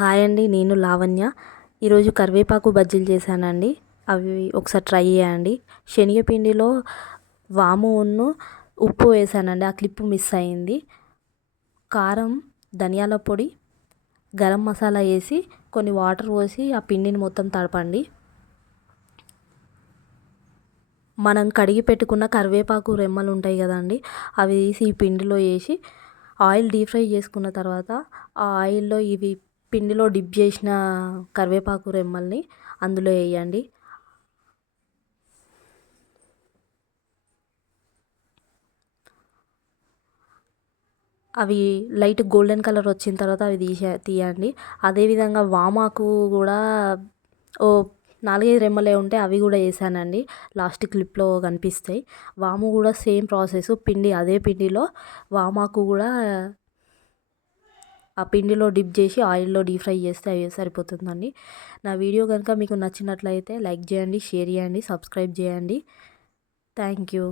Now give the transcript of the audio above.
Hi అండి నేను లావణ్య. ఈరోజు కరివేపాకు బజ్జీలు చేశానండి. అవి ఒకసారి ట్రై చేయండి. శనగపిండిలో వాము ఉన్ను ఉప్పు వేసానండి ఆ క్లిప్ మిస్ అయింది. కారం ధనియాల పొడి గరం మసాలా వేసి కొన్ని వాటర్ పోసి ఆ పిండిని మొత్తం తడపండి. మనం కడిగి పెట్టుకున్న కరివేపాకు రెమ్మలు ఉంటాయి కదండి అవి తీసి ఈ పిండిలో వేసి ఆయిల్ డీప్ ఫ్రై చేసుకున్న తర్వాత ఆ ఆయిల్లో ఇవి పిండిలో డిప్ చేసిన కరివేపాకు రెమ్మల్ని అందులో వేయండి. అవి లైట్ గోల్డెన్ కలర్ వచ్చిన తర్వాత అవి తీసే తీయండి. అదేవిధంగా వామాకు కూడా ఓ నాలుగైదు రెమ్మలే ఉంటే అవి కూడా వేసానండి. లాస్ట్ క్లిప్లో కనిపిస్తాయి. వాము కూడా సేమ్ ప్రాసెస్. పిండి అదే పిండిలో వామాకు కూడా ఆ పిండిలో డిప్ చేసి ఆయిల్లో డీప్ ఫ్రై చేస్తే అవి సరిపోతుందండి. నా వీడియో కనుక మీకు నచ్చినట్లయితే లైక్ చేయండి షేర్ చేయండి సబ్స్క్రైబ్ చేయండి. Thank you.